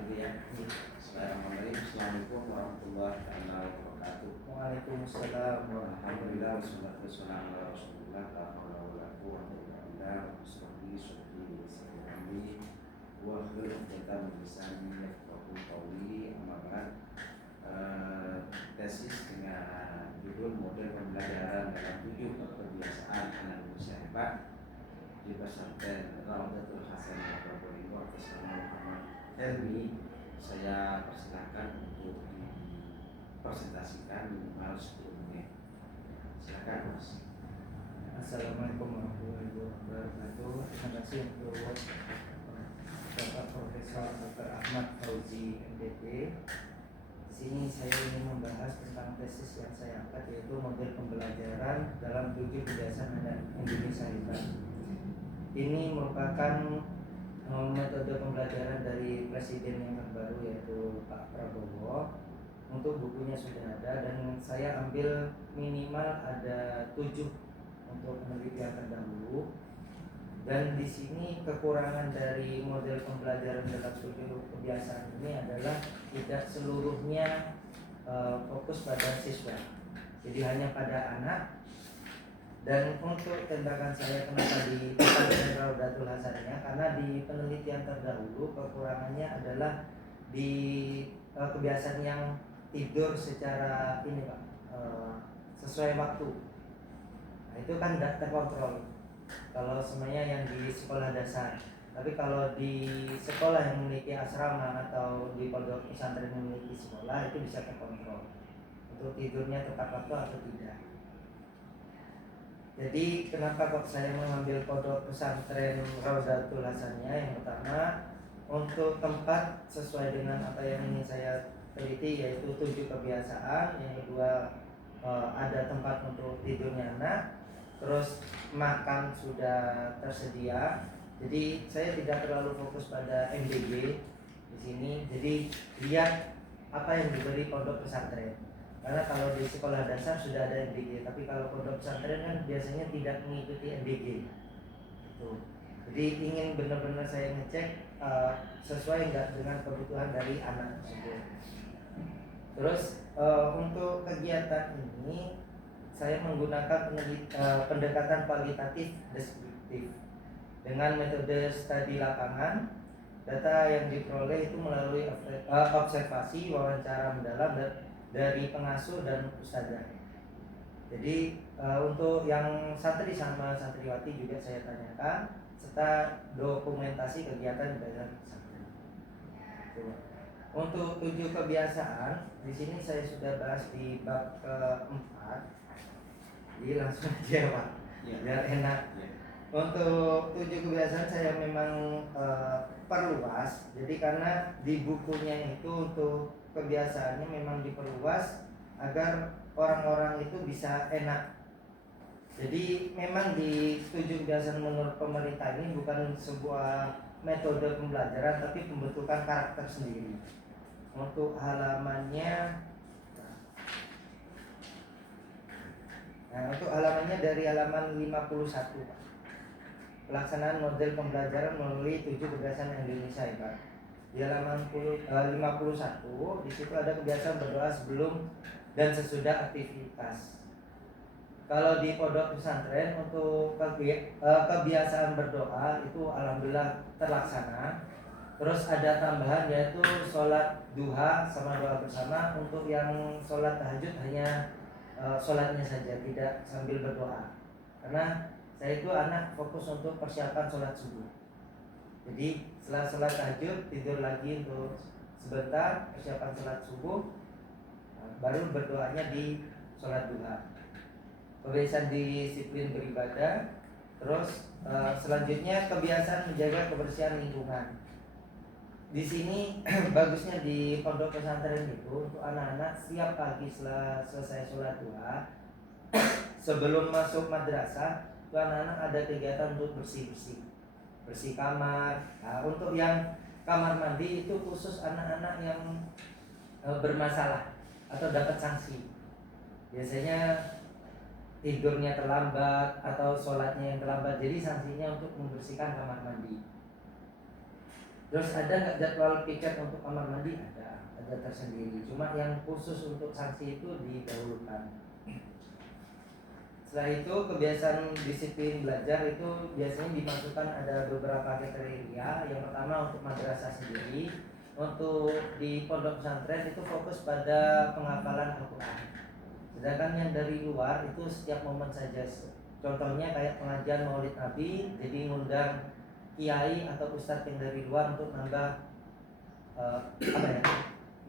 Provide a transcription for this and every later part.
gitu ya. Bismillahirrahmanirrahim. Assalamualaikum warahmatullahi wabarakatuh. Waalaikumsalam. Alhamdulillah wassalatu wassalamu ala Rasulillah la haula wala quwwata illa billah. Rabbi sholli wa hlul 'uqdatam min lisani yafqahu qawli. Amma ba'd. Tesis dengan judul model pembelajaran dalam 7 kebiasaan anak Indonesia hebat di pesantren Raudatul Hasanah Probolinggo atas nama Muhammad Helmi. Saya persilakan untuk dipresentasikan minimal 10 menit. Silakan Mas. Assalamualaikum warahmatullahi wabarakatuh. Terima kasih untuk Bapak Profesor Dr. Ahmad Fauzi MDP. Di sini saya ingin membahas tentang tesis yang saya angkat, yaitu model pembelajaran dalam 7 kebiasaan anak Indonesia hebat. Ini merupakan metode pembelajaran dari presiden yang terbaru, yaitu Pak Prabowo. Untuk bukunya sudah ada dan saya ambil minimal ada 7 untuk penelitian terdahulu. Dan di sini kekurangan dari model pembelajaran dalam 7 kebiasaan ini adalah tidak seluruhnya fokus pada siswa. Jadi hanya pada anak. Dan untuk tembakan saya kenapa di pesantren Raudatul Hasanah, karena di penelitian terdahulu kekurangannya adalah di kebiasaan yang tidur secara ini Pak, sesuai waktu. Nah, itu kan tidak terkontrol kalau semuanya yang di sekolah dasar. Tapi kalau di sekolah yang memiliki asrama atau di pondok pesantren yang memiliki sekolah, itu bisa terkontrol untuk tidurnya tepat waktu atau tidak. Jadi kenapa kok saya mengambil pondok pesantren Raudatul Hasanah? Yang pertama, untuk tempat sesuai dengan apa yang ingin saya teliti, yaitu 7 kebiasaan. Yang kedua, ada tempat untuk tidurnya anak. Terus makan sudah tersedia. Jadi saya tidak terlalu fokus pada MDG di sini. Jadi lihat apa yang diberi pondok pesantren. Karena kalau di sekolah dasar sudah ada MDG, tapi kalau pondok pesantren kan biasanya tidak mengikuti MDG. Gitu. Jadi ingin benar-benar saya ngecek sesuai enggak dengan kebutuhan dari anak tersebut. Terus untuk kegiatan ini saya menggunakan pendekatan kualitatif deskriptif dengan metode studi lapangan. Data yang diperoleh itu melalui observasi, wawancara mendalam dari pengasuh dan ustazah. Jadi untuk yang santri sama santriwati juga saya tanyakan, serta dokumentasi kegiatan belajar santri. Untuk 7 kebiasaan, di sini saya sudah bahas di bab keempat. Jadi langsung aja Pak, biar enak. Untuk 7 kebiasaan saya memang perluas. Jadi karena di bukunya itu untuk kebiasaannya memang diperluas agar orang-orang itu bisa enak. Jadi memang di 7 kebiasaan menurut pemerintah ini bukan sebuah metode pembelajaran, tapi pembentukan karakter sendiri. Untuk halamannya, untuk halamannya dari halaman 51 Pak. Pelaksanaan model pembelajaran melalui 7 kebiasaan Indonesia Pak. Di halaman 51 di situ ada kebiasaan berdoa sebelum dan sesudah aktivitas. Kalau di pondok pesantren untuk kebiasaan berdoa itu alhamdulillah terlaksana. Terus ada tambahan yaitu sholat duha sama doa bersama. Untuk yang sholat tahajud hanya sholatnya saja, tidak sambil berdoa. Karena saya itu anak fokus untuk persiapan sholat subuh. Jadi setelah sholat tahajud tidur lagi untuk sebentar persiapan sholat subuh, baru berdoanya di sholat duha. Kebiasaan disiplin beribadah. Terus selanjutnya kebiasaan menjaga kebersihan lingkungan. Di sini bagusnya di pondok pesantren itu untuk anak-anak setiap pagi setelah selesai sholat duha, sebelum masuk madrasah, itu anak-anak ada kegiatan untuk bersih kamar. Nah, untuk yang kamar mandi itu khusus anak-anak yang bermasalah atau dapat sanksi. Biasanya tidurnya terlambat atau sholatnya yang terlambat, jadi sanksinya untuk membersihkan kamar mandi. Terus ada nggak jadwal piket untuk kamar mandi? Ada tersendiri. Cuma yang khusus untuk sanksi itu didahulukan. Setelah itu kebiasaan disiplin belajar itu biasanya dimasukkan ada beberapa kriteria. Yang pertama untuk madrasah sendiri, untuk di pondok pesantren itu fokus pada penghafalan Al-Quran. Sedangkan yang dari luar itu setiap momen saja. Contohnya kayak pengajian Maulid Nabi, jadi ngundang kiai atau ustadz yang dari luar untuk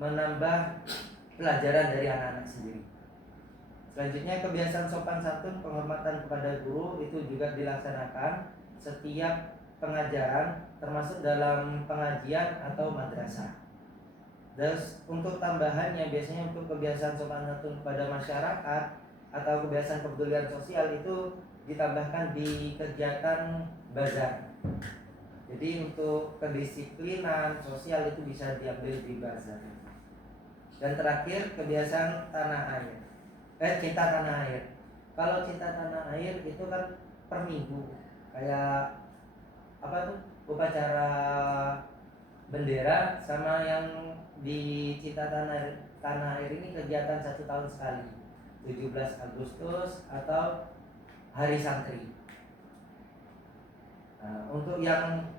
menambah pelajaran dari anak-anak sendiri. Selanjutnya kebiasaan sopan santun, penghormatan kepada guru itu juga dilaksanakan setiap pengajaran termasuk dalam pengajian atau madrasah. Dan untuk tambahannya biasanya untuk kebiasaan sopan santun kepada masyarakat atau kebiasaan kepedulian sosial itu ditambahkan di kegiatan bazar. Jadi untuk kedisiplinan sosial itu bisa diambil di bazar. Dan terakhir kebiasaan tanah air. Cinta tanah air. Kalau cinta tanah air itu kan per minggu. Kayak apa tuh? Upacara bendera sama yang di cinta tanah air ini kegiatan 1 tahun sekali. 17 Agustus atau Hari Santri. Nah, untuk yang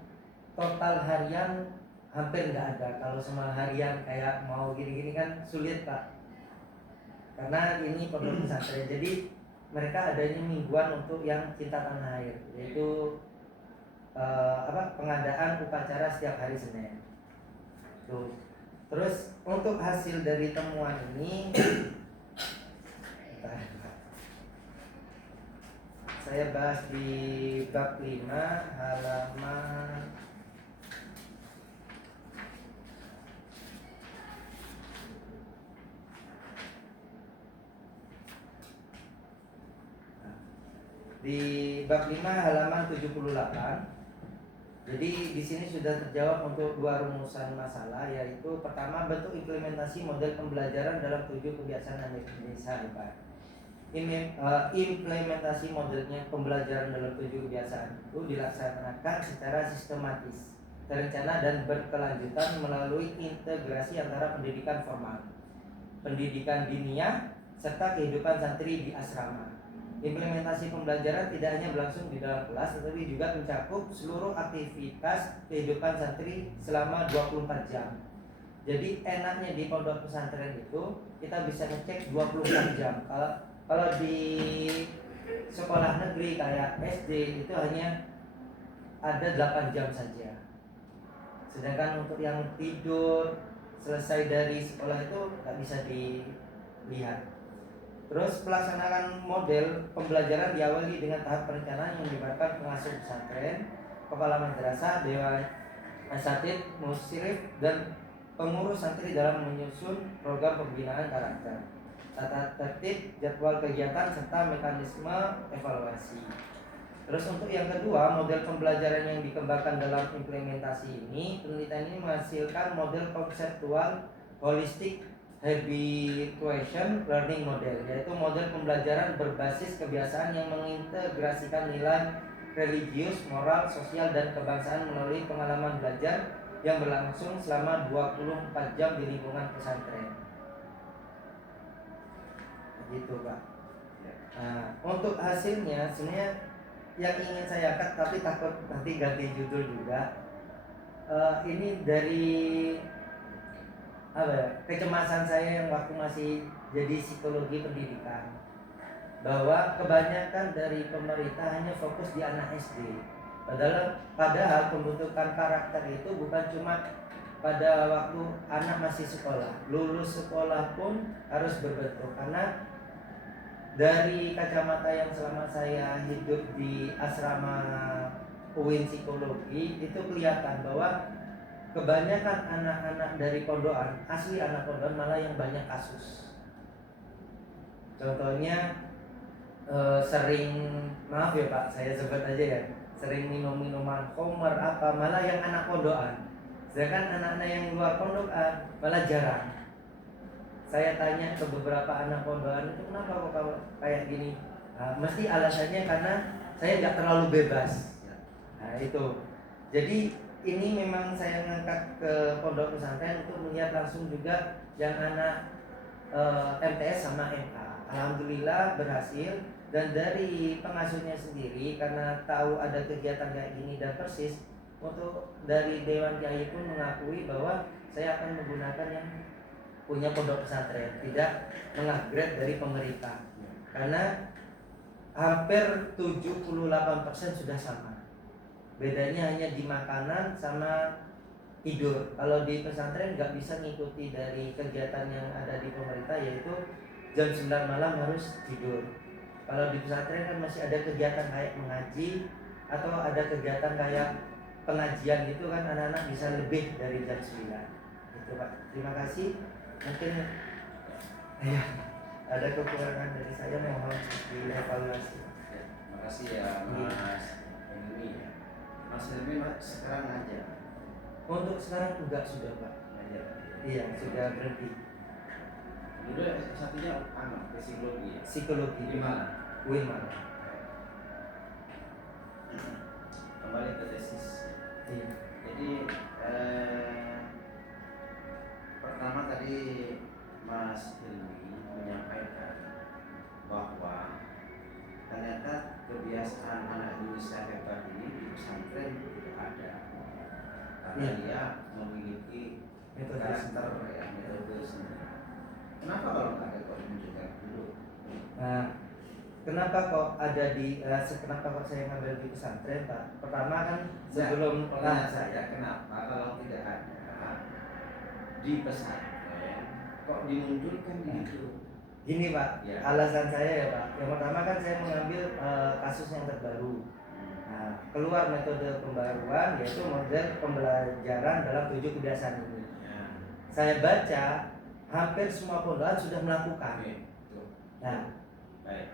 total harian hampir nggak ada. Kalau semua harian kayak mau gini-gini kan sulit Pak. Karena ini pondok pesantren, jadi mereka adanya mingguan untuk yang cinta tanah air, yaitu pengadaan upacara setiap hari Senin. Tuh. Terus untuk hasil dari temuan ini, saya bahas di bab 5 halaman di bab 5 halaman 78. Jadi di sini sudah terjawab untuk 2 rumusan masalah, yaitu pertama bentuk implementasi model pembelajaran dalam 7 kebiasaan Indonesia, Pak. Implementasi modelnya pembelajaran dalam 7 kebiasaan itu dilaksanakan secara sistematis, terencana dan berkelanjutan melalui integrasi antara pendidikan formal, pendidikan diniyah, serta kehidupan santri di asrama. Implementasi pembelajaran tidak hanya berlangsung di dalam kelas, tetapi juga mencakup seluruh aktivitas kehidupan santri selama 24 jam. Jadi enaknya di pondok pesantren itu kita bisa ngecek 24 jam. Kalau di sekolah negeri kayak SD itu hanya ada 8 jam saja. Sedangkan untuk yang tidur selesai dari sekolah itu nggak bisa dilihat. Terus pelaksanaan model pembelajaran diawali dengan tahap perencanaan yang melibatkan pengasuh pesantren, kepala madrasah, dewan asatid, musyrif, dan pengurus santri dalam menyusun program pembinaan karakter, tata tertib, jadwal kegiatan, serta mekanisme evaluasi. Terus untuk yang kedua, model pembelajaran yang dikembangkan dalam implementasi ini, penelitian ini menghasilkan model konseptual holistic habituation learning model, yaitu model pembelajaran berbasis kebiasaan yang mengintegrasikan nilai religius, moral, sosial, dan kebangsaan melalui pengalaman belajar yang berlangsung selama 24 jam di lingkungan pesantren. Gitu Pak. Nah, untuk hasilnya sebenarnya yang ingin saya angkat, tapi takut nanti ganti judul juga. Ini dari kecemasan saya yang waktu masih jadi psikologi pendidikan, bahwa kebanyakan dari pemerintah hanya fokus di anak SD. Padahal pembentukan karakter itu bukan cuma pada waktu anak masih sekolah, lulus sekolah pun harus berbentuk. Karena dari kacamata yang selama saya hidup di asrama UIN psikologi itu kelihatan bahwa kebanyakan anak-anak dari pondokan, asli anak pondokan malah yang banyak kasus. Contohnya sering, maaf ya Pak, saya sebut aja ya, sering minum minuman khamr apa, malah yang anak pondokan. Sedangkan anak-anak yang luar pondokan malah jarang. Saya tanya ke beberapa anak pondokan itu, kenapa kok kamu kayak gini? Mesti alasannya karena saya nggak terlalu bebas. Nah itu. Jadi ini memang saya ngangkat ke pondok pesantren untuk melihat langsung juga yang anak MTS sama MA. Alhamdulillah berhasil, dan dari pengasuhnya sendiri karena tahu ada kegiatan kayak gini dan persis, untuk dari Dewan Kiai pun mengakui bahwa saya akan menggunakan yang punya pondok pesantren, tidak mengupgrade dari pemerintah, karena hampir 78% sudah sama. Bedanya hanya di makanan sama tidur. Kalau di pesantren nggak bisa ngikuti dari kegiatan yang ada di pemerintah, yaitu jam 9 malam harus tidur. Kalau di pesantren kan masih ada kegiatan kayak mengaji atau ada kegiatan kayak pengajian gitu kan, anak-anak bisa lebih dari jam 9. Itu Pak. Terima kasih. Mungkin ya, ada kekurangan dari saya, mohon dievaluasi. Terima kasih ya Mas Helmi ya. Mas Helmi sekarang ngajar. Untuk sekarang enggak, sudah Pak. Ngajar. Iya, sudah berhenti. Dulu satunya psikologi ya. Psikologi Di mana? UIN Malang. Kembali ke tesis. Iya. Jadi pertama tadi Mas Hilmi menyampaikan bahwa ternyata kebiasaan anak Indonesia hebat ini di pesantren tidak ada, karena dia memiliki karakter ya, metode sendiri. Kenapa kalau nggak ada kok dimunculkan dulu? Nah, kenapa kok ada di kenapa kok saya ngambil di pesantren Pak? Pertama kan sebelum pertanyaan saya, kenapa kalau tidak ada di pesantren kok dimunculkan gitu? Gini Pak, Ya. alasan saya ya Pak. Yang pertama kan saya mengambil kasus yang terbaru. Nah, keluar metode pembaruan, yaitu model pembelajaran dalam 7 kebiasaan ini. Ya. Saya baca hampir semua pondokan sudah melakukan. Oke, tuh. Nah, Baik.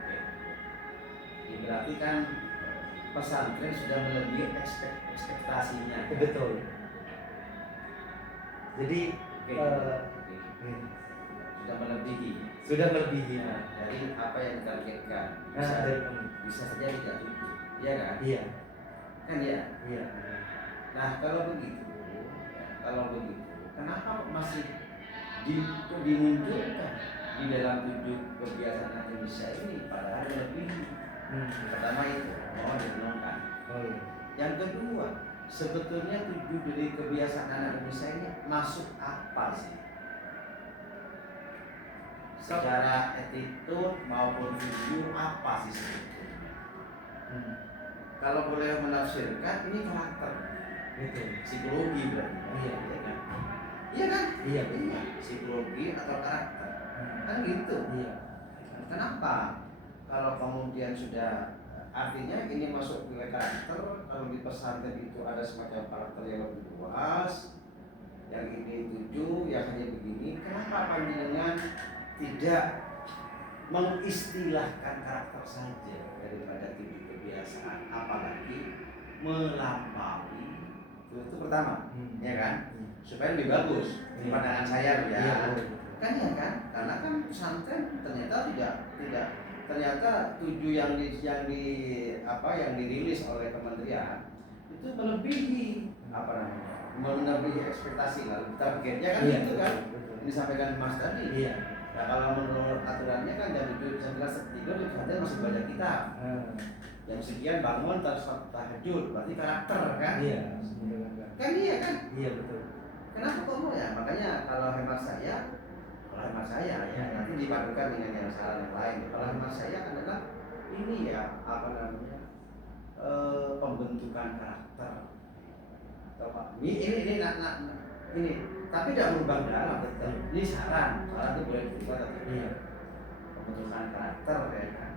Oke. Ini berarti kan pesantren sudah melebihi ekspektasinya. betul. Jadi Oke. Oke. Sudah melebihi. sudah melebihi. Nah, dari apa yang ditargetkan. Nah, dari Bisa saja tidak cukup. Iya kan? iya, Kan ya. iya. Nah, kalau begitu, kenapa masih dimunculkan di dalam 7 kebiasaan Indonesia ini, padahal lebih? Pertama itu mau direnungkan. Oh iya. Yang kedua, sebetulnya 7 dari kebiasaan anak Indonesia ini masuk apa sih? Secara attitude maupun video apa sih sebetulnya? Kalau boleh menafsirkan, ini karakter. Betul. Psikologi berarti. Iya. Iya kan? Iya kan? Iya. Iya. Psikologi atau karakter. Kan gitu. Iya. Kenapa? Kalau kemudian sudah artinya ini masuk ke karakter, kalau di pesantren itu ada semacam karakter yang lebih luas, yang ini 7, yang hanya begini. Kenapa panjenengan tidak mengistilahkan karakter saja daripada 7 kebiasaan, apalagi melampaui? Itu pertama, ya kan? Supaya lebih bagus di pandangan saya ya. Iya, Kan ya kan? Karena kan pesantren ternyata tidak ternyata 7 yang dirilis oleh kementerian itu melebihi melebihi ekspektasi lah, targetnya kan iya, gitu kan. betul. Ini disampaikan Mas tadi. Iya. Nah, kalau menurut aturannya kan jam 7 tidur di pesantren masih banyak kita. Jam sekian bangun tahajud, berarti karakter kan? Iya. Kan iya kan? Iya betul. Kenapa kok mau ya? Makanya kalau hemat saya ya nanti dipadukan dengan yang salah yang lain. Kalau hemat saya adalah ini ya pembentukan karakter. Ini tapi tidak merubah dalam tetap. Ini saran itu boleh berubah tapi Iya. pembentukan karakter ya kan?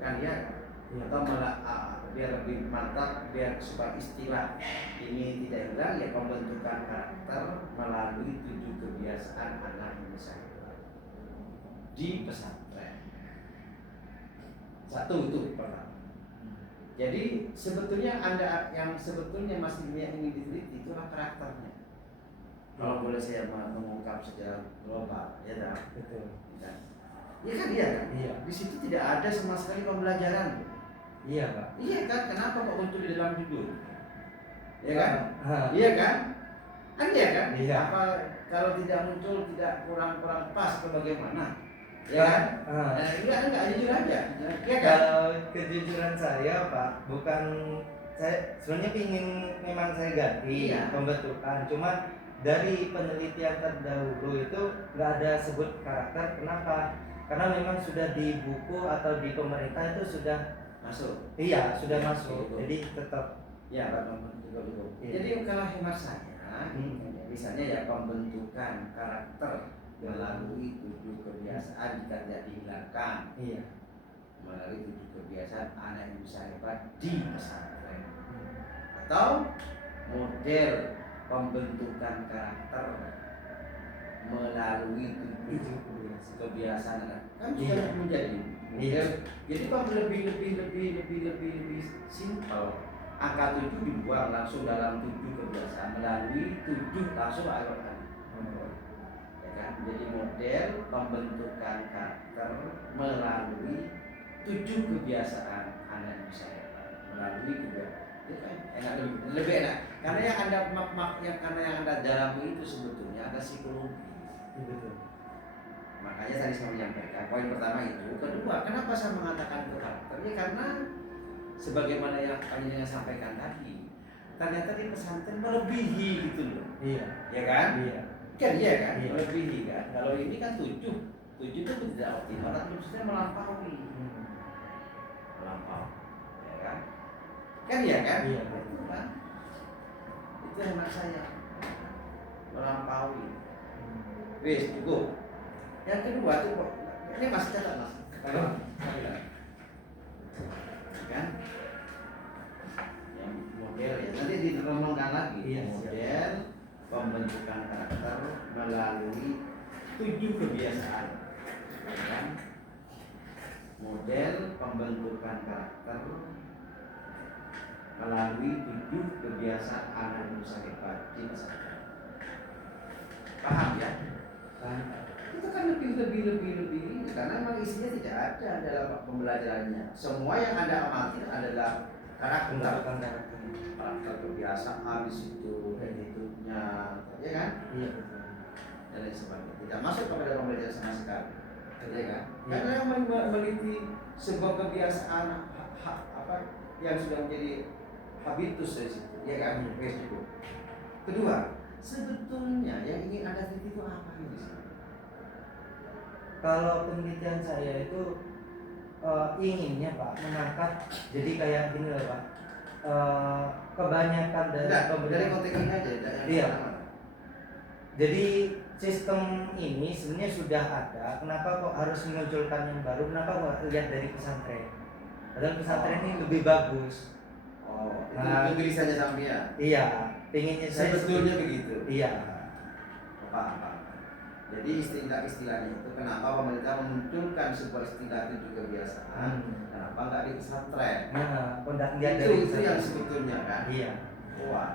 Kan ya. Atau malah biar lebih mantap, biar supaya istilah ini tidak hilang, ya pembentukan karakter melalui 7 kebiasaan anak Indonesia di pesantren. Satu itu pertama. Jadi sebetulnya yang sebetulnya masih ingin diteliti itulah karakternya. Kalau boleh saya mengungkap secara global, ya dah. Betul. Iya kan dia kan? Iya. Di situ tidak ada sama sekali pembelajaran. Iya Pak. Iya kan? Kenapa kok muncul di dalam judul? ya kan? Ah. Iya kan? Kan iya kan? Iya. Apa kalau tidak muncul tidak kurang pas atau bagaimana? Ya kan? Nah, enggak jujur aja. Ya kan? Kalau kejujuran saya Pak, bukan saya sebenarnya memang saya ganti Iya. pembentukan, cuma dari penelitian terdahulu itu nggak ada sebut karakter. Kenapa? Karena memang sudah di buku atau di pemerintah itu sudah Masuk. iya sudah Iya, masuk, betul. jadi tetap Ya, betul. Iya. Jadi kalau hemat saya, misalnya ya pembentukan karakter melalui 7 kebiasaan jika tidak dihilangkan. iya. Melalui 7 kebiasaan anak yang bisa hebat di pesantren. Atau model pembentukan karakter melalui 7 kebiasaan kan sudah Iya. menjadi model. Jadi kalau lebih simpel, angka 7 dibuang langsung dalam 7 kebiasaan melalui 7 langsung Al-Quran. Ya kan? Jadi model pembentukan karakter melalui 7 kebiasaan anak bisa hebat melalui kebiasaan. Itu kan enak, lebih enak karena yang anda dalami itu sebetulnya ada psikologi. Betul. Makanya tadi saya menyampaikan poin pertama itu. Kedua, kenapa saya mengatakan itu karakter? Ya karena sebagaimana yang kami sampaikan tadi, ternyata di pesantren melebihi gitu loh. Iya. Ya kan? Iya. Kan iya kan? Iya. Melebihi kan. Kalau ini kan 7 itu tidak optimal, tapi maksudnya melampaui. Melampaui. Ya kan? Kan iya kan? Iya. Itu kan. Itu hemat saya. Melampaui. Wis, cukup. Yang kedua tuh ini masih catat mas. Kalau kan yang model ya nanti diterangkan lagi. Iya, Model pembentukan karakter melalui 7 kebiasaan. Kan? Model pembentukan karakter melalui 7 kebiasaan anak Indonesia hebat di masa depan. Paham ya? Itu kan lebih karena memang isinya tidak ada dalam pembelajarannya. Semua yang Anda amati adalah karakter kebiasaan di situ, attitude-nya, ya kan? Iya. Dan lain sebagainya. Tidak masuk kepada pembelajaran sama sekali, ya kan? Iya. Karena yang meneliti sebuah kebiasaan yang sudah menjadi habitus dari situ, ya kan? Cukup. Kedua, sebetulnya yang ingin Anda teliti itu apa di sini? Kalau penelitian saya itu inginnya Pak mengangkat jadi kayak gini loh Pak, kebanyakan dari konteks ini aja. Iya. Jadi sistem ini sebenarnya sudah ada. Kenapa kok harus memunculkan yang baru? Kenapa kok lihat dari pesantren? Padahal pesantren ini lebih bagus. Itu diri saja sampai. Iya, pinginnya saya sebetulnya begitu. Iya. Apa? Jadi istilahnya itu kenapa pemerintah memunculkan sebuah istilah 7 kebiasaan? Kenapa nggak di pesantren? Itu yang sebetulnya kan? Iya. Wah,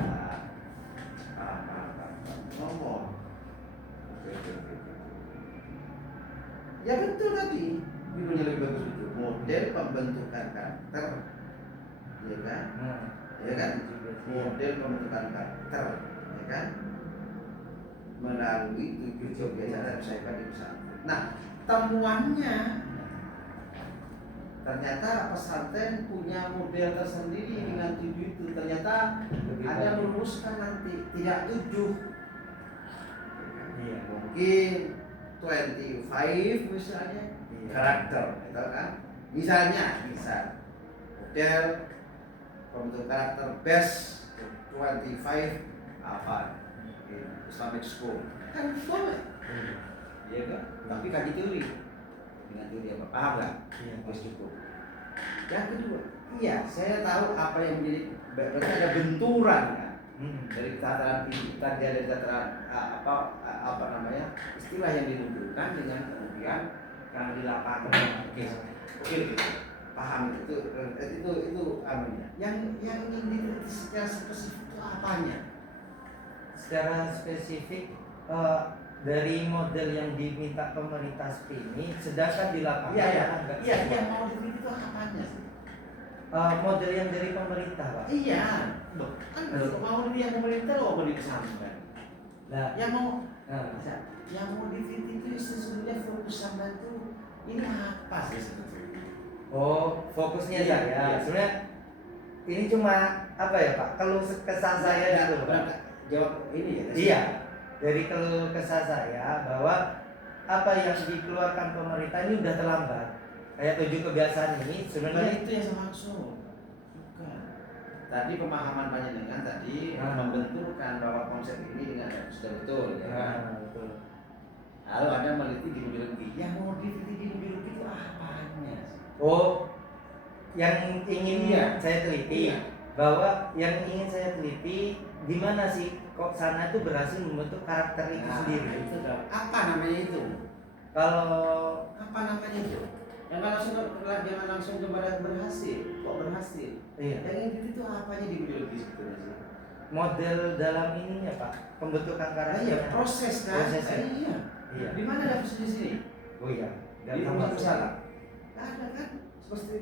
ngomong. Ya betul tadi. Judulnya lebih bagus itu. Model pembentukan karakter, ya kan? Ya kan? Model pembentukan karakter, ya kan? Melalui 7 kebiasaan saya di pesantren. Nah, temuannya ternyata pesantren punya model tersendiri dengan 7 itu. Ternyata ada merumuskan nanti tidak 7. Iya. Mungkin 25 misalnya karakter, gitu kan? Misalnya, model pembentuk karakter best 25 apa? Islamic School kan boleh, iya kan? Tapi kaji teori dengan teori apa? Paham nggak? Iya. Cukup. Yang kedua, iya saya tahu apa yang menjadi berarti ada benturan kan dari tataran kita dari tataran apa namanya istilah yang dimunculkan dengan kemudian yang di lapangan. Oke. Paham itu anunya. Yang ingin diteliti secara spesifik itu apanya? Secara spesifik dari model yang diminta pemerintah ini, sedangkan di lapangan Iya, yang mau diteliti itu apanya sih? model yang dari pemerintah, Pak. Iya, loh, kan mau yang pemerintah loh mau dipesankan. Nah, Yang mau nah, yang mau diteliti itu sesungguhnya fokus sama itu ini apa sih sebetulnya? oh fokusnya Iya, saya. iya. Sebenarnya ini cuma apa ya Pak? Keluh kesah saya gitu, Pak. Jawab ini ya. Iya, dari keluh kesah saya bahwa apa yang dikeluarkan pemerintah ini udah terlambat. Kayak 7 kebiasaan ini Bukan sebenarnya itu yang saya maksud. Bukan. Tadi pemahaman panjenengan tadi membenturkan bahwa konsep ini dengan sudah betul, ya kan? betul. Lalu Anda meneliti di biologi. Yang mau diteliti di biologi itu apanya? Oh, yang ingin Iya. saya teliti Iya. bahwa yang ingin saya teliti di mana sih kok sana itu berhasil membentuk karakter itu sendiri. Itu apa namanya itu? Kalau Apa namanya itu? Jangan langsung kepada berhasil. Kok berhasil? iya, Yang itu apanya di biologi sebetulnya sih? model dalam ininya Pak, pembentukan Nah, karakter. iya, proses kan? Prosesnya. Iya. Iya. Di mana ada proses di sini? Oh iya. Di Nggak rumah tahu. salah. Ada kan?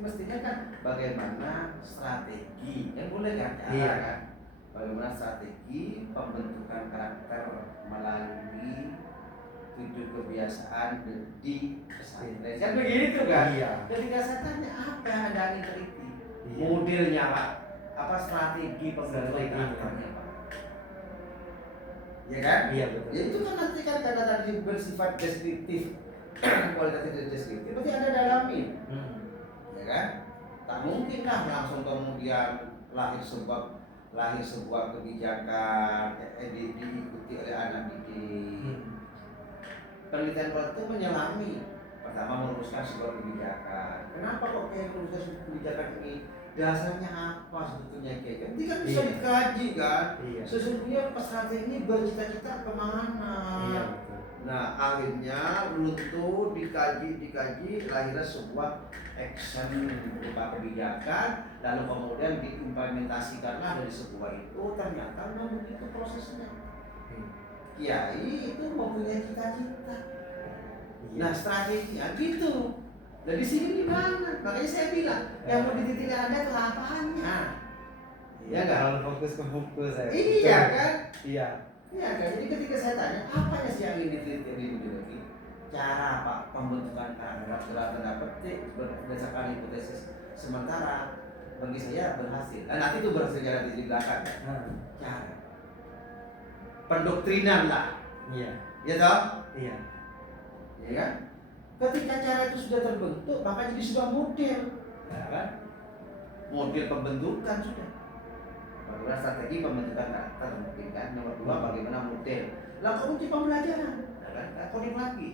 Mestinya kan bagaimana strategi yang boleh kan? Iya. Kan? Bagaimana strategi pembentukan karakter melalui 7 kebiasaan di pesantren. Kan begitu kan? Iya. Ketika saya tanya apa yang Anda ingin teliti? Iya. Modelnya Pak, apa strategi pembentukan Strategi. karakternya Pak? Ya kan? Iya betul. Ya itu kan nanti kan karena tadi bersifat deskriptif, kualitatif dan deskriptif, berarti Anda dalami, ya kan? Tak mungkin lah langsung kemudian lahir sebuah kebijakan diikuti oleh anak didik. Penelitian itu menyelami, pertama merumuskan sebuah kebijakan. Kenapa kok kayak merumuskan sebuah kebijakan ini? Dasarnya apa sebetulnya kayak? Ini kan bisa Iya. dikaji kan? Iya. Sesungguhnya peserta ini bercita-cita kemana? Iya betul. Nah akhirnya runtuh dikaji lahirnya sebuah action berupa kebijakan, lalu kemudian diimplementasikanlah dari sebuah itu ternyata memang begitu prosesnya. Kiai itu mempunyai cita-cita. Nah strateginya gitu. Dan di sini di mana? Makanya saya bilang yang mau dititik Anda itu apanya? Iya nggak? Kalau fokus ke buku saya. Iya kan? Iya. Iya kan? Jadi ketika saya tanya apanya sih yang ingin diteliti di biologi? Cara apa pembentukan karakter tanda petik berdasarkan hipotesis sementara bagi saya berhasil. Nah, nanti itu berhasil jalan di belakang. Cara pendoktrinan lah. Iya. Ya toh? Iya. Ya kan? Ketika cara itu sudah terbentuk, maka jadi sebuah model, ya kan? Model pembentukan sudah. Bagaimana strategi pembentukan karakter mungkin kan? Nomor 2 bagaimana model. Lah kunci pembelajaran, ya kan? Coding lagi.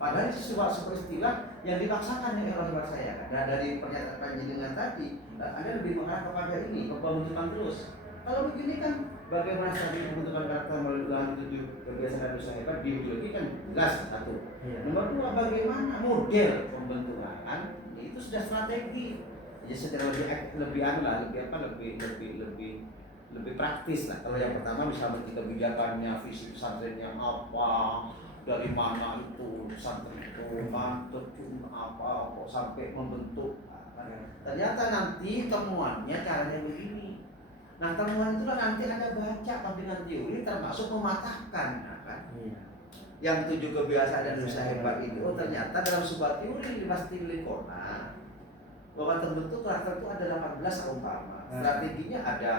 Padahal itu sebuah istilah yang dipaksakan oleh saya kan. Nah, dari pernyataan panjenengan tadi, Anda lebih mengarah kepada ini, ke pembentukan terus. Kalau begini kan, bagaimana strategi pembentukan karakter melalui 7 kebiasaan dan usaha hebat di biologi kan jelas satu. Iya. Nomor 2 bagaimana model pembentukan itu sudah strategi. Jadi secara lebih praktis lah. Kalau yang pertama misalnya kebijakannya visi pesantrennya apa, dari mana itu pesantren itu apa kok sampai membentuk. Ternyata nanti temuannya caranya begini. Nah temuan itulah nanti Anda baca dengan teori termasuk mematahkan, kan? Iya. Yang 7 kebiasaan dan usaha hebat itu ternyata dalam sebuah teori pasti Likona bahwa terbentuk karakter itu ada 18 umpama. Strateginya ada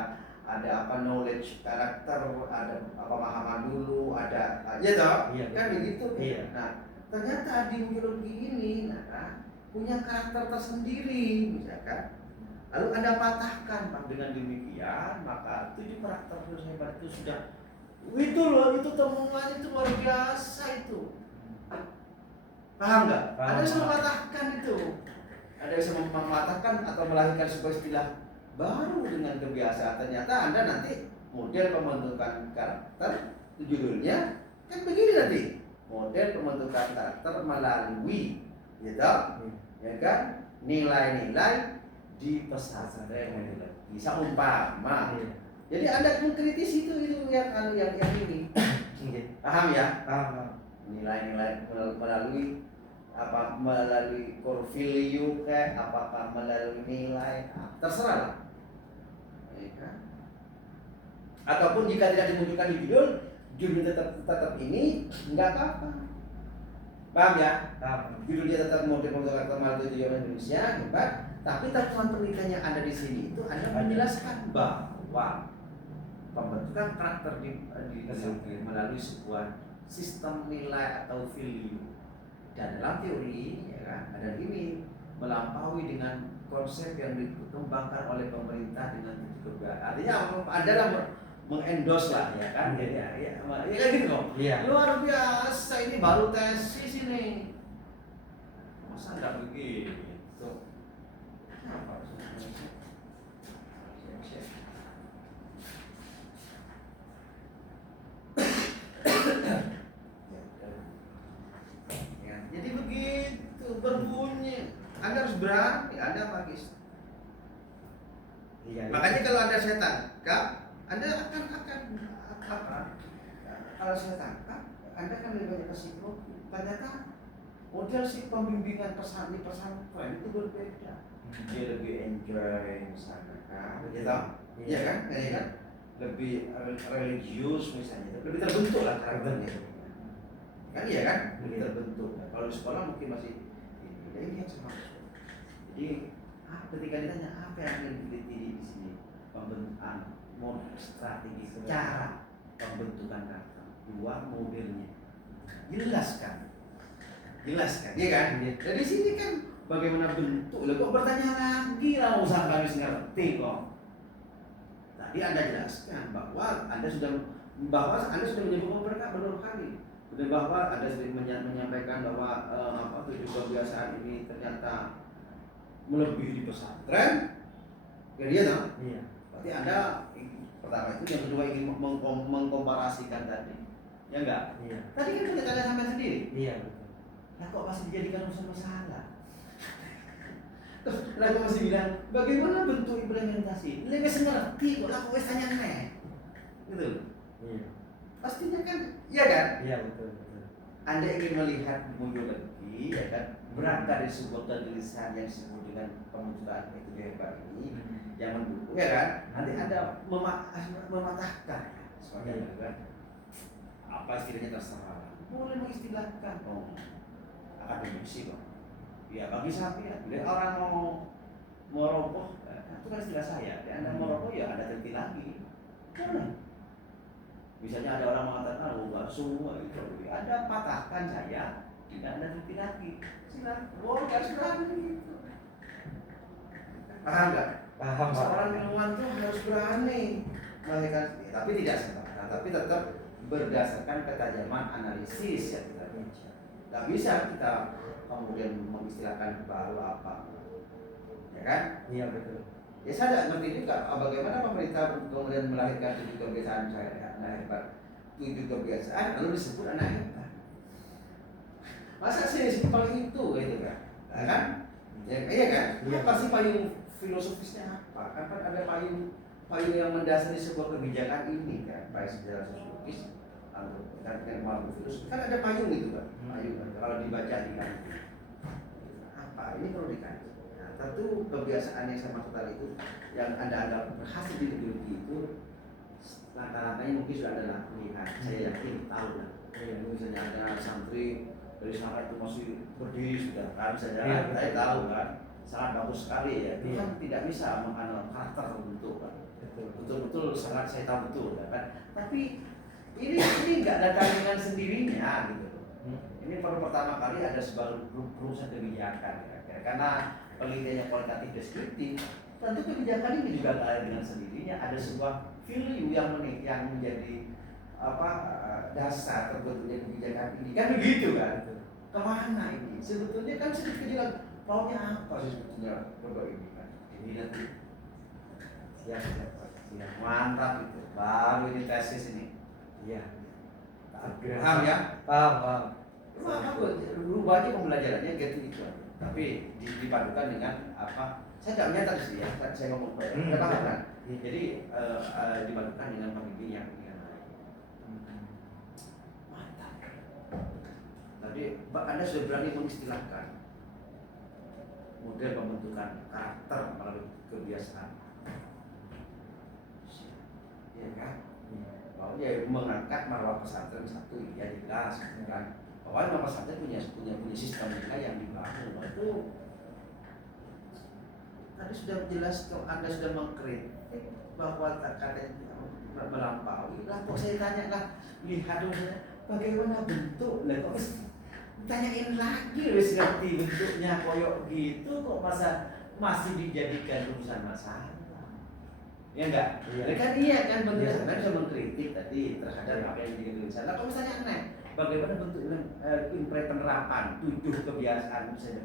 apa knowledge karakter, ada pemahaman dulu, ada aja toh, iya, kan begitu. Iya. Nah ternyata di biologi ini punya karakter tersendiri, misalkan. Lalu Anda patahkan, dengan demikian maka 7 karakter hebat itu sudah itu loh, itu temuan itu luar biasa itu. Paham nggak? Ada yang bisa mematahkan itu. Ada yang bisa mematahkan atau melahirkan sebuah istilah baru dengan kebiasaan. Ternyata Anda nanti model pembentukan karakter, judulnya kan begini nanti. Model pembentukan karakter melalui, gitu, ya kan? Nilai-nilai di pesantren bisa umpama. Jadi Anda mengkritisi itu yang ini. Oke. Paham ya? Paham. Nilai-nilai melalui apa melalui core value kayak apakah melalui nilai, terserah lah, ya kan? Ataupun jika tidak dimunculkan di judul, judulnya tetap ini nggak apa-apa, paham ya? Judulnya tetap model Jakarta Malu Tujuan Indonesia, hebat. Tapi temuan penelitian yang ada di sini itu adalah menjelaskan bahwa pembentukan karakter melalui sebuah sistem nilai atau value, dan dalam teori ya kan ada ini melampaui dengan konsep yang dikembangkan oleh pemerintah dengan tujuh kebiasaan. Artinya adalah mengendorse lah ya kan, jadi ya kan gitu kok. Luar biasa, ini baru tesis ini, masa nggak begitu? Apa ya, jadi begitu berbunyi. Anda harus berani, Anda magis. Makanya kalau Anda saya tangkap, Anda akan apa? Kalau saya tangkap, Anda kan lebih banyak ke psikologi. Ternyata model si pembimbingan di pesantren itu berbeda. Dia lebih enjoy misalnya kan, gitu, iya kan, ya kan, lebih religius misalnya, lebih terbentuk lah karakternya, kan, iya kan, lebih terbentuk. Kalau di sekolah mungkin masih ini yang sama. Jadi ketika ditanya apa yang diteliti di sini, pembentukan model strategi cara pembentukan karakter, dua modelnya, jelaskan, iya kan? Dari sini kan bagaimana bentuk, kok bertanya lagi lah, usah kami ngerti kok. Tadi Anda jelaskan bahwa Anda sudah menyebut mereka beberapa kali, dan bahwa Anda sudah menyampaikan bahwa tujuh kebiasaan ini ternyata melebihi di pesantren. Ya dia tahu. Iya. Berarti Anda pertama itu, yang kedua ingin mengkomparasikan tadi, ya enggak? Iya. Tadi kan punya tanya sampai sendiri. Iya betul. Nah kok masih dijadikan urusan masalah? Lalu masih bilang bagaimana bentuk implementasi? Lebih ngerti kok aku wes tanya nih, gitu. Iya. Pastinya kan, iya kan? Iya betul. Anda ingin melihat muncul lagi, ya kan? Berangkat dari sebuah tulisan yang disebut dengan pembentukan itu hebat ini, yang mendukung, ya kan? Nanti Anda mematahkan, soalnya kan? Apa istilahnya terserah. Boleh mengistilahkan, akademisi kok. Ya bagi saya, bila orang mau rokok, itu kan istilah saya. Anda mau rokok ya Anda teliti lagi. Boleh. Misalnya ada orang mengatakan, enggak semua itu. Anda patahkan saya, tidak Anda teliti lagi. Silakan. Boleh, silakan gitu. Paham nggak? Paham. Seorang ilmuwan itu harus berani melahirkan, tapi tidak sembarangan, tapi tetap berdasarkan ketajaman analisis yang kita baca. Tidak bisa kita kemudian mengistilahkan baru apa, ya kan? Iya betul. Ya saya tidak ngerti juga bagaimana pemerintah kemudian melahirkan tujuh kebiasaan saya, anak hebat, tujuh kebiasaan lalu disebut anak hebat. Masa sih simpel itu, gitu kan? Nah, kan? Ya, iya kan? Apa sih payung filosofisnya apa? Kan ada payung yang mendasari sebuah kebijakan ini kan, baik secara sosiologis atau ilmu filosofi. Kan ada payung itu kan? Payung kan? Kalau dibaca di kan. Apa ini perlu dikaji. Nah, tentu kebiasaan yang saya maksud tadi itu yang Anda berhasil di ideologi itu rata-ratanya mungkin sudah Anda lihat. Saya yakin tahu lah. Misalnya ada santri dari sana itu masih berdiri sudah kan, saya tahu kan, sangat bagus sekali ya. Itu kan tidak bisa mengenal karakter terbentuk kan. Betul-betul sangat saya tahu betul kan. Tapi ini nggak datang dengan sendirinya gitu. Ini pertama kali ada sebuah perusahaan kebijakan ya. Karena penelitiannya kualitatif deskriptif, tentu kebijakan ini juga tak dengan sendirinya. Ada sebuah value yang menjadi dasar terbentuknya kebijakan ini. Kan begitu kan? Kemana ini? Sebetulnya kan sedikit jelas maunya apa sih sebetulnya coba ini kan? Ini nanti siap. Mantap itu. Baru ini tesis ini. Iya. Paham ya? Paham. Rubahnya pembelajarannya gitu. Tapi dipadukan dengan apa? Saya tidak menyatakan sih ya. Saya ngomong saya paham kan? Jadi dipadukan dengan pembimbing yang lain. Mantap. Jadi Anda sudah berani mengistilahkan model pembentukan karakter melalui kebiasaan, ya kan? Bahwa dia mengangkat marwah pesantren satu, ya jelas, kan? Bahwa marwah pesantren punya sistem nilai yang dibangun. Itu tadi sudah jelas, kalau Anda sudah mengkritik bahwa kata melampaui, lah kok saya tanya lah, lihat dulu saya, bagaimana bentuk, lah kok tanyain lagi wis ngerti bentuknya koyok gitu, kok masih dijadikan urusan masalah, ya enggak? Iya. Kan iya kan, bentuknya Iya. sebenarnya bisa mengkritik tadi terhadap apa yang dijadikan urusan. Lah kok misalnya aneh, bagaimana bentuk impre penerapan 7 kebiasaan misalnya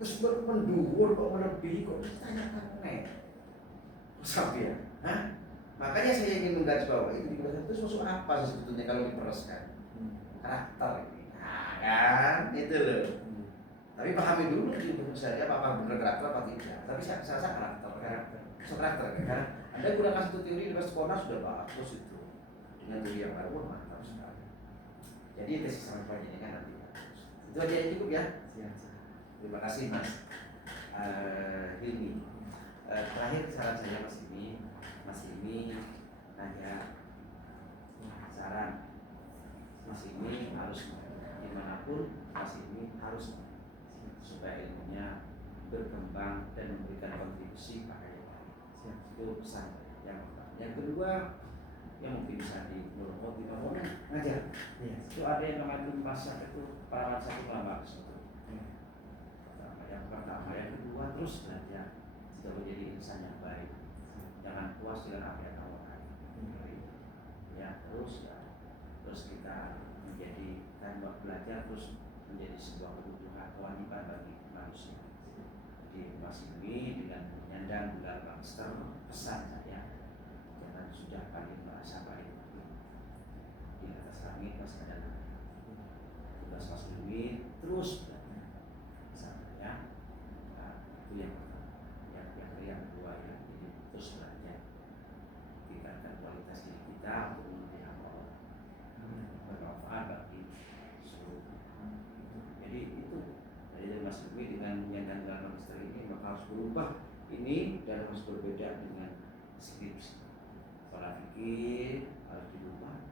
terus menduur kok melebihi, kok ditanyakan aneh, sampai ya, hah? Makanya saya ingin menggarisbawahi itu terus masuk apa sebetulnya kalau dipereskan karakter ini, nah kan itu loh. Tapi pahami dulu di saya apa benar karakter apa tidak. Tapi saya rasa karakter kan. Anda gunakan satu teori di sekolah sudah bagus itu, dengan teori yang baru mantap sekali. Jadi tesis sampainya ini kan nanti itu aja yang cukup ya. Terima kasih Mas Hilmi. Terakhir saran saya Mas Hilmi nanya saran. Mas ini harus dimanapun, Mas ini harus supaya ilmunya berkembang dan memberikan kontribusi pada yang lain. Itu pesan yang pertama. Yang kedua, yang mungkin bisa dibangun ngajar. Itu ada yang mengandung pasar itu perawan satu lama itu. Yang pertama, yang kedua terus belajar sudah menjadi insan yang baik. Jangan puas dengan apa yang kamu lakukan. Ya terus kita menjadi belajar terus menjadi sebuah kebutuhan kewajiban bagi manusia. Jadi Mas ini dengan menyandang gelar master, pesan saya jangan sudah paling merasa baik di atas langit masih ada lagi. Tugas Mas ini terus belajar, pesan saya. Nah, itu yang pertama. Yang kedua ya, jadi terus belajar, tingkatkan kualitas diri kita untuk bermanfaat bagi seluruh. Jadi itu dari Mas Dwi dengan menyandang gelar magister ini maka harus berubah ini dan harus berbeda dengan skripsi. Pola pikir harus dirubah,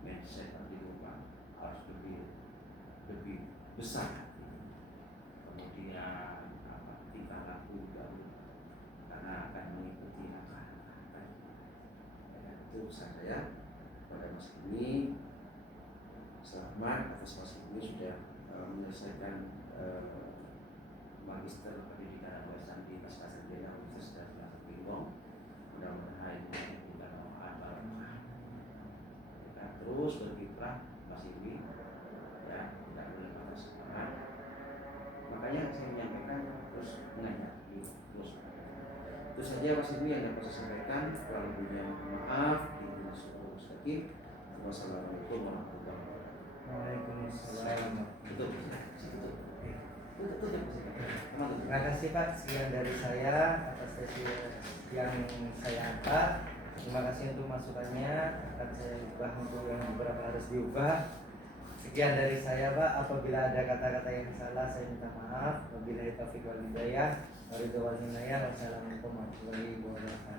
mindset harus dirubah, harus lebih besar. Kemudian tingkah laku juga karena akan mengikuti langkah-langkah. Itu pesan saya pada Mas ini. Selamat atas Mas ini sudah menyelesaikan magister pendidikan agama di Pasca Sarjana Universitas Glasgow Bingung. Mudah-mudahan ini kita barokah. Kita terus berkiprah Mas ini, ya tidak boleh patah semangat. Makanya saya menyampaikan terus mengajar, terus. Itu saja Mas ini yang dapat saya sampaikan. Kurang lebihnya maaf. Wassalamualaikum warahmatullahi wabarakatuh. Waalaikumsalam. Tutup. Terima kasih Pak, sekian dari saya atas sesi yang saya angkat. Terima kasih untuk masukannya, akan saya ubah untuk yang beberapa harus diubah. Sekian dari saya Pak, apabila ada kata-kata yang salah saya minta maaf. Wabillahi taufiq wal hidayah. Wassalamualaikum warahmatullahi wabarakatuh.